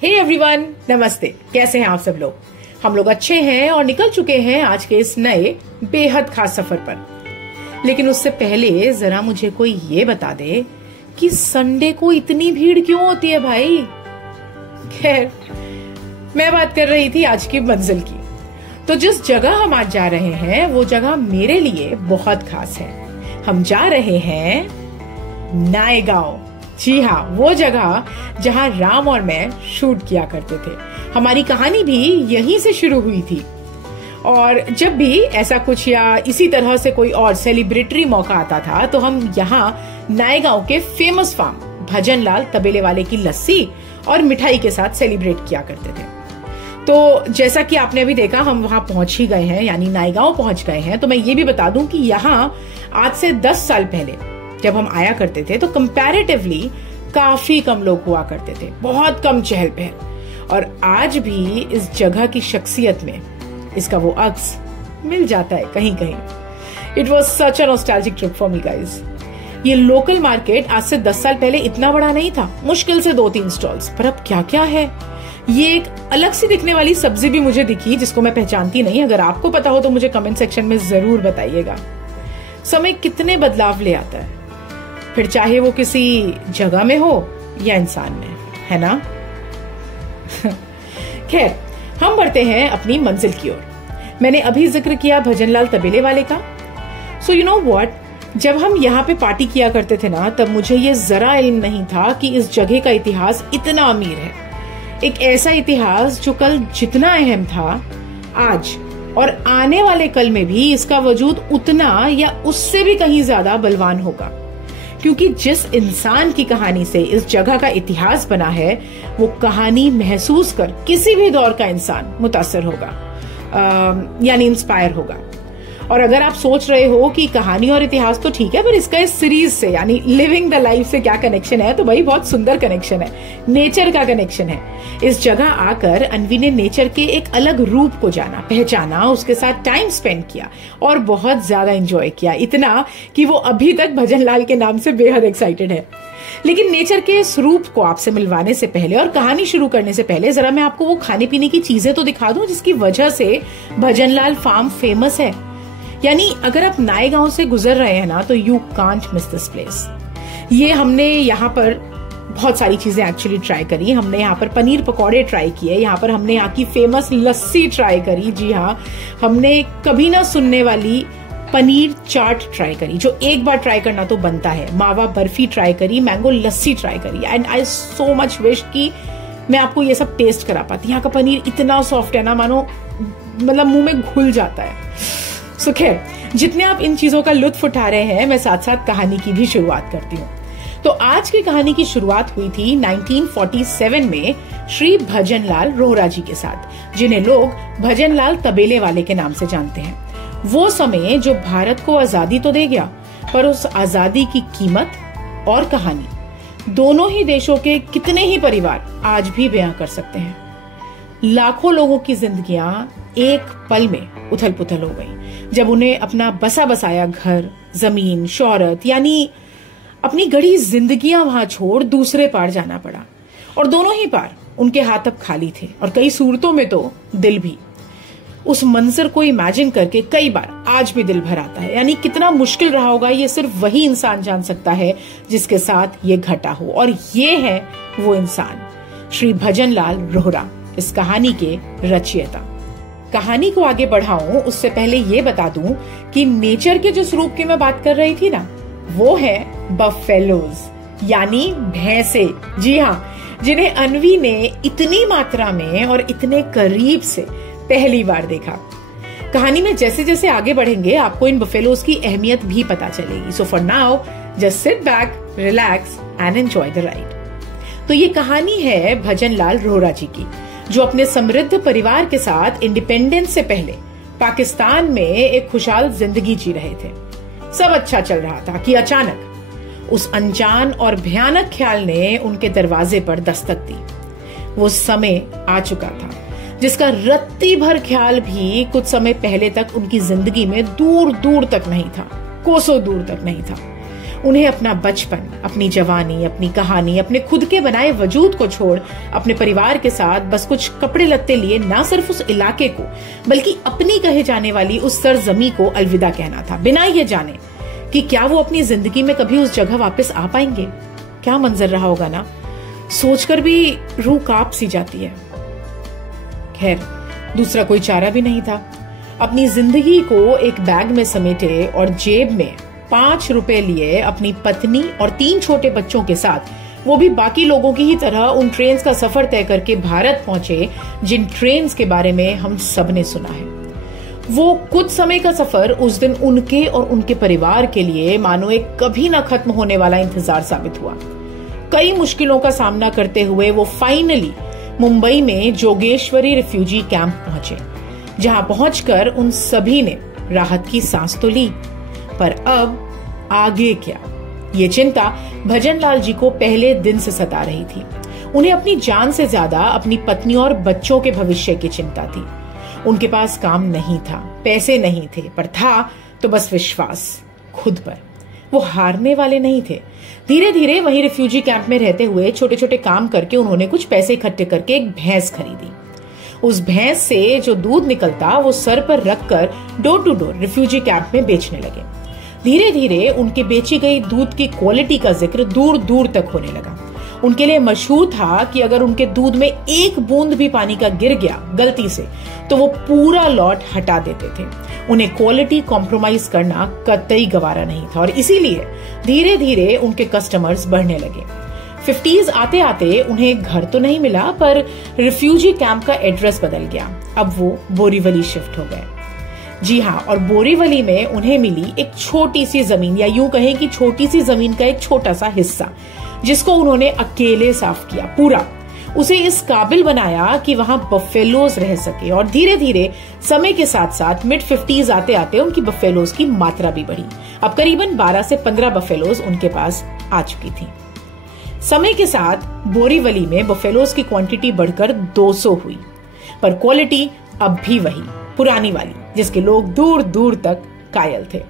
Hey everyone, नमस्ते। कैसे हैं आप सब लोग? हम लोग अच्छे हैं और निकल चुके हैं आज के इस नए बेहद खास सफर पर। लेकिन उससे पहले जरा मुझे कोई ये बता दे कि संडे को इतनी भीड़ क्यों होती है भाई? खैर, मैं बात कर रही थी आज की मंजिल की। तो जिस जगह हम आज जा रहे हैं वो जगह मेरे लिए बहुत खास है। हम जा रहे हैं नायगांव। जी हाँ, वो जगह जहां राम और मैं शूट किया करते थे। हमारी कहानी भी यहीं से शुरू हुई थी। और जब भी ऐसा कुछ या इसी तरह से कोई और सेलिब्रेटरी मौका आता था तो हम यहाँ नायगांव के फेमस फार्म भजनलाल तबेले वाले की लस्सी और मिठाई के साथ सेलिब्रेट किया करते थे। तो जैसा कि आपने अभी देखा, हम वहां पहुंच ही गए हैं, यानी नायगांव पहुंच गए हैं। तो मैं ये भी बता दूं कि यहाँ आज से 10 साल पहले जब हम आया करते थे तो कंपैरेटिवली काफी कम लोग हुआ करते थे, बहुत कम चहल पहल। और आज भी इस जगह की शख्सियत में इसका वो अक्स मिल जाता है कहीं कहीं। It was such a nostalgic trip for me guys. ये लोकल मार्केट आज से 10 साल पहले इतना बड़ा नहीं था, मुश्किल से 2-3 स्टॉल्स, पर अब क्या क्या है। ये एक अलग सी दिखने वाली सब्जी भी मुझे दिखी जिसको मैं पहचानती नहीं। अगर आपको पता हो तो मुझे कमेंट सेक्शन में जरूर बताइएगा। समय कितने बदलाव ले आता है, फिर चाहे वो किसी जगह में हो या इंसान में, है ना? खैर, हम बढ़ते हैं अपनी मंजिल की ओर। मैंने अभी जिक्र किया भजनलाल तबेले वाले का। सो यू नो व्हाट, जब हम यहाँ पे पार्टी किया करते थे ना, तब मुझे ये जरा इल्म नहीं था कि इस जगह का इतिहास इतना अमीर है। एक ऐसा इतिहास जो कल जितना अहम था, आज और आने वाले कल में भी इसका वजूद उतना या उससे भी कहीं ज्यादा बलवान होगा। क्योंकि जिस इंसान की कहानी से इस जगह का इतिहास बना है, वो कहानी महसूस कर किसी भी दौर का इंसान मुतासर होगा, यानी इंस्पायर होगा। और अगर आप सोच रहे हो कि कहानी और इतिहास तो ठीक है, पर इसका इस सीरीज से यानी लिविंग द लाइफ से क्या कनेक्शन है, तो भाई बहुत सुंदर कनेक्शन है, नेचर का कनेक्शन है। इस जगह आकर अनवी ने नेचर के एक अलग रूप को जाना, पहचाना, उसके साथ टाइम स्पेंड किया और बहुत ज्यादा एंजॉय किया। इतना कि वो अभी तक भजनलाल के नाम से बेहद एक्साइटेड है। लेकिन नेचर के इस रूप को आपसे मिलवाने से पहले और कहानी शुरू करने से पहले जरा मैं आपको वो खाने पीने की चीजें तो दिखा दूं जिसकी वजह से भजनलाल फार्म फेमस है। यानी अगर आप नायगांव से गुजर रहे हैं ना, तो you can't miss this place. ये हमने यहाँ पर बहुत सारी चीजें एक्चुअली ट्राई करी। हमने यहाँ पर पनीर पकौड़े ट्राई किए, यहाँ पर हमने यहाँ की फेमस लस्सी ट्राई करी। जी हाँ, हमने कभी ना सुनने वाली पनीर चाट ट्राई करी, जो एक बार ट्राई करना तो बनता है। मावा बर्फी ट्राई करी, मैंगो लस्सी ट्राई करी। And I so much wish कि मैं आपको ये सब टेस्ट करा पाती। यहाँ का पनीर इतना सॉफ्ट है ना, मानो मतलब मुंह में घुल जाता है। सो खैर, जितने आप इन चीजों का लुत्फ उठा रहे हैं, मैं साथ साथ कहानी की भी शुरुआत करती हूँ। तो आज की कहानी की शुरुआत हुई थी 1947 में श्री भजनलाल रोहरा जी के साथ, जिन्हें लोग भजनलाल तबेले वाले के नाम से जानते हैं। वो समय जो भारत को आजादी तो दे गया, पर उस आजादी की कीमत और कहानी दोनों ही देशों के कितने ही परिवार आज भी बयां कर सकते हैं। लाखों लोगों की जिंदगियां एक पल में उथल पुथल हो गई जब उन्हें अपना बसा बसाया घर, जमीन, शोहरत, यानी अपनी गढ़ी जिंदगियां वहां छोड़ दूसरे पार जाना पड़ा। और दोनों ही पार उनके हाथ अब खाली थे, और कई सूरतों में तो दिल भी। उस मंजर को इमेजिन करके कई बार आज भी दिल भर आता है। यानी कितना मुश्किल रहा होगा, ये सिर्फ वही इंसान जान सकता है जिसके साथ ये घटा हो। और ये है वो इंसान, श्री भजनलाल रोहरा, इस कहानी के रचयिता। कहानी को आगे बढ़ाऊं उससे पहले ये बता दूं कि नेचर के जिस रूप की मैं बात कर रही थी ना, वो है बफेलोज, यानी भैंसे। जी हाँ, जिन्हें अनवी ने इतनी मात्रा में और इतने करीब से पहली बार देखा। कहानी में जैसे जैसे आगे बढ़ेंगे आपको इन बफेलोज की अहमियत भी पता चलेगी। So for now just sit back, relax and enjoy the ride. तो ये कहानी है भजनलाल रोहरा जी की, जो अपने समृद्ध परिवार के साथ इंडिपेंडेंस से पहले पाकिस्तान में एक खुशहाल जिंदगी जी रहे थे। सब अच्छा चल रहा था कि अचानक उस अनजान और भयानक ख्याल ने उनके दरवाजे पर दस्तक दी। वो समय आ चुका था जिसका रत्ती भर ख्याल भी कुछ समय पहले तक उनकी जिंदगी में दूर दूर तक नहीं था, कोसों दूर तक नहीं था। उन्हें अपना बचपन, अपनी जवानी, अपनी कहानी, अपने खुद के बनाए वजूद को छोड़ अपने परिवार के साथ बस कुछ कपड़े लत्ते लिए ना सिर्फ उस इलाके को बल्कि अपनी कहे जाने वाली उस सरजमी को अलविदा कहना था, बिना ये जाने कि क्या वो अपनी जिंदगी में कभी उस जगह वापस आ पाएंगे। क्या मंजर रहा होगा ना, सोचकर भी रूह कांप सी जाती है। खैर, दूसरा कोई चारा भी नहीं था। अपनी जिंदगी को एक बैग में समेटे और जेब में 5 रुपए लिए अपनी पत्नी और 3 छोटे बच्चों के साथ, वो भी बाकी लोगों की ही तरह, उन ट्रेन का सफर तय करके भारत पहुंचे जिन ट्रेन के बारे में हम सब ने सुना है। वो कुछ समय का सफर उस दिन उनके और उनके परिवार के लिए मानो एक कभी ना खत्म होने वाला इंतजार साबित हुआ। कई मुश्किलों का सामना करते हुए वो फाइनली मुंबई में जोगेश्वरी रिफ्यूजी कैंप पहुंचे, जहां पहुंचकर उन सभी ने राहत की सांस तो ली, पर अब आगे क्या, ये चिंता भजनलाल जी को पहले दिन से सता रही थी। उन्हें अपनी जान से ज्यादा अपनी पत्नी और बच्चों के भविष्य की चिंता थी। उनके पास काम नहीं था, पैसे नहीं थे, पर था तो बस विश्वास खुद पर। वो हारने वाले नहीं थे। धीरे धीरे वहीं रिफ्यूजी कैंप में रहते हुए छोटे छोटे काम करके उन्होंने कुछ पैसे इकट्ठे करके एक भैंस खरीदी। उस भैंस से जो दूध निकलता वो सर पर रखकर door to door refugee camp में बेचने लगे। धीरे धीरे उनके बेची गई दूध की क्वालिटी का जिक्र दूर दूर तक होने लगा। उनके लिए मशहूर था कि अगर उनके दूध में एक बूंद भी पानी का गिर गया गलती से तो वो पूरा लॉट हटा देते थे। उन्हें क्वालिटी कॉम्प्रोमाइज करना कतई गवारा नहीं था और इसीलिए धीरे धीरे उनके कस्टमर्स बढ़ने लगे। 50s आते आते उन्हें घर तो नहीं मिला, पर रिफ्यूजी कैंप का एड्रेस बदल गया। अब वो बोरीवली शिफ्ट हो गए। जी हाँ, और बोरीवली में उन्हें मिली एक छोटी सी जमीन, या यूं कहें कि छोटी सी जमीन का एक छोटा सा हिस्सा, जिसको उन्होंने अकेले साफ किया, पूरा उसे इस काबिल बनाया कि वहां बफेलोज रह सके। और धीरे धीरे समय के साथ साथ मिड 50s आते आते उनकी बफेलोज की मात्रा भी बढ़ी। अब करीबन 12 से 15 बफेलोज उनके पास आ चुकी थी। समय के साथ बोरीवली में बफेलोज की क्वांटिटी बढ़कर 200 हुई, पर क्वालिटी अब भी वही पुरानी वाली, जिसके लोग दूर दूर तक कायल थे।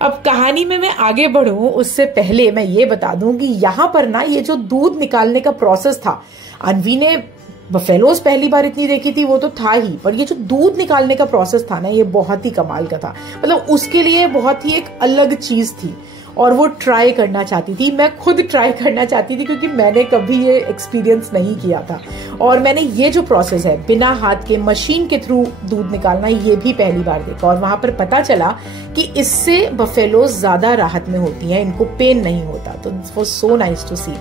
अब कहानी में मैं आगे बढ़ूं उससे पहले मैं ये बता दूं कि यहां पर ना ये जो दूध निकालने का प्रोसेस था, अनवी ने बफेलोज पहली बार इतनी देखी थी वो तो था ही, पर ये जो दूध निकालने का प्रोसेस था ना, ये बहुत ही कमाल का था। मतलब उसके लिए बहुत ही एक अलग चीज थी और वो ट्राई करना चाहती थी। मैं खुद ट्राई करना चाहती थी क्योंकि मैंने कभी ये एक्सपीरियंस नहीं किया था और मैंने ये जो प्रोसेस है बिना हाथ के मशीन के थ्रू दूध निकालना, ये भी पहली बार देखा। और वहां पर पता चला कि इससे बफेलोज ज्यादा राहत में होती हैं, इनको पेन नहीं होता। तो it was so nice to see.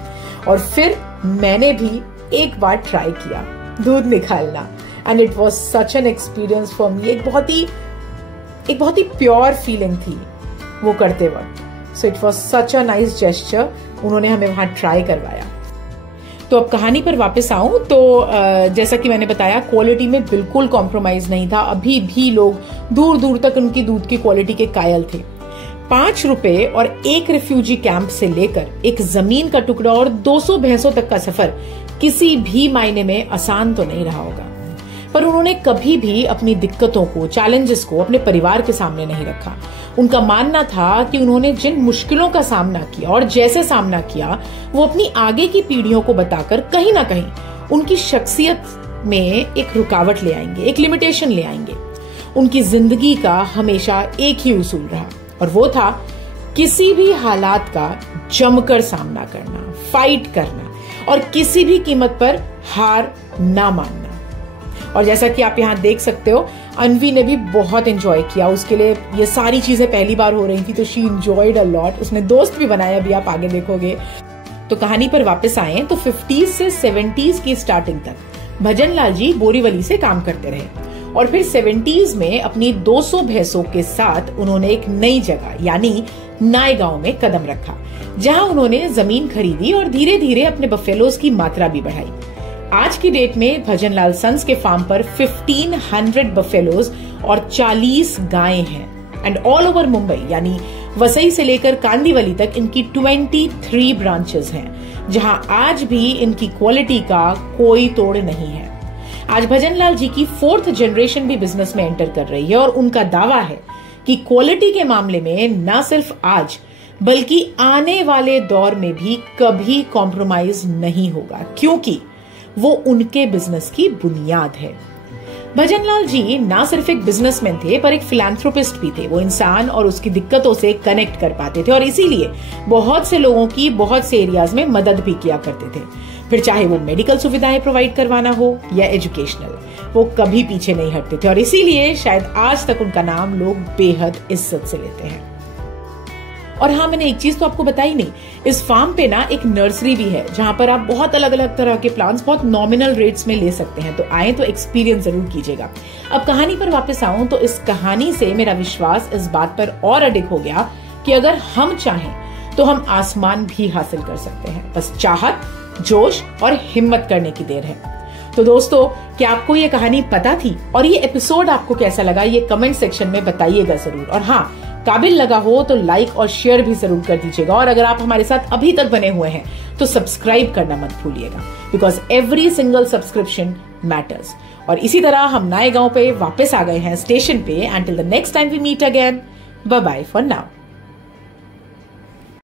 और फिर मैंने भी एक बार ट्राई किया दूध निकालना and it was such an experience for me. एक बहुत ही प्योर फीलिंग थी वो करते वक्त। So it was such a nice gesture. उन्होंने हमें वहां ट्राई करवाया। तो अब कहानी पर वापस आऊं तो जैसा कि मैंने बताया, क्वालिटी में बिल्कुल कॉम्प्रोमाइज नहीं था। अभी भी लोग दूर दूर तक उनकी दूध की क्वालिटी के कायल थे। 5 रुपए और एक रिफ्यूजी कैंप से लेकर एक जमीन का टुकड़ा और 200 भैंसों तक का सफर किसी भी मायने में आसान तो नहीं रहा होगा, पर उन्होंने कभी भी अपनी दिक्कतों को, चैलेंजेस को अपने परिवार के सामने नहीं रखा। उनका मानना था कि उन्होंने जिन मुश्किलों का सामना किया और जैसे सामना किया, वो अपनी आगे की पीढ़ियों को बताकर कहीं ना कहीं उनकी शख्सियत में एक रुकावट ले आएंगे, एक लिमिटेशन ले आएंगे। उनकी जिंदगी का हमेशा एक ही उसूल रहा और वो था किसी भी हालात का जमकर सामना करना, फाइट करना और किसी भी कीमत पर हार ना मानना। और जैसा कि आप यहाँ देख सकते हो, अनवी ने भी बहुत एंजॉय किया। उसके लिए ये सारी चीजें पहली बार हो रही थी, तो शी एंजॉयड अ लॉट। उसने दोस्त भी बनाया, भी आप आगे देखोगे। तो कहानी पर वापस आए तो 50s से 70s की स्टार्टिंग तक भजनलाल जी बोरीवली से काम करते रहे और फिर 70s में अपनी 200 भैंसों के साथ उन्होंने एक नई जगह यानी नाय गांव में कदम रखा, जहां उन्होंने जमीन खरीदी और धीरे धीरे अपने बफेलोज की मात्रा भी बढ़ाई। आज की डेट में भजनलाल सन्स के फार्म पर 1500 बफेलोज और 40 गायें हैं एंड ऑल ओवर मुंबई यानी वसई से लेकर कांदीवली तक इनकी 23 ब्रांचेस हैं, जहां आज भी इनकी क्वालिटी का कोई तोड़ नहीं है। आज भजनलाल जी की 4th जनरेशन भी बिजनेस में एंटर कर रही है और उनका दावा है कि क्वालिटी के मामले में न सिर्फ आज बल्कि आने वाले दौर में भी कभी कॉम्प्रोमाइज नहीं होगा, क्योंकि वो उनके बिजनेस की बुनियाद है। भजनलाल जी ना सिर्फ एक बिजनेसमैन थे, पर एक फिलैंथ्रोपिस्ट भी थे। वो इंसान और उसकी दिक्कतों से कनेक्ट कर पाते थे और इसीलिए बहुत से लोगों की बहुत से एरियाज में मदद भी किया करते थे। फिर चाहे वो मेडिकल सुविधाएं प्रोवाइड करवाना हो या एजुकेशनल, वो कभी पीछे नहीं हटते थे और इसीलिए शायद आज तक उनका नाम लोग बेहद इज्जत से लेते हैं। और हाँ, मैंने एक चीज तो आपको बताई नहीं, इस फार्म पे ना एक नर्सरी भी है जहां पर आप बहुत अलग अलग तरह के प्लांट्स बहुत नॉमिनल रेट्स में ले सकते हैं। तो आए तो एक्सपीरियंस जरूर कीजिएगा। अब कहानी पर वापस आऊं तो इस कहानी से मेरा विश्वास इस बात पर और अधिक हो गया कि अगर हम चाहें तो हम आसमान भी हासिल कर सकते हैं। बस चाहत, जोश और हिम्मत करने की देर है। तो दोस्तों, क्या आपको ये कहानी पता थी और ये एपिसोड आपको कैसा लगा, ये कमेंट सेक्शन में बताइएगा जरूर। और हाँ, काबिल लगा हो तो लाइक और शेयर भी जरूर कर दीजिएगा। और अगर आप हमारे साथ अभी तक बने हुए हैं तो सब्सक्राइब करना मत भूलिएगा, because every single subscription matters. और इसी तरह हम नए गांव पे वापस आ गए हैं, स्टेशन पे। Until the next time we meet again, bye bye for now.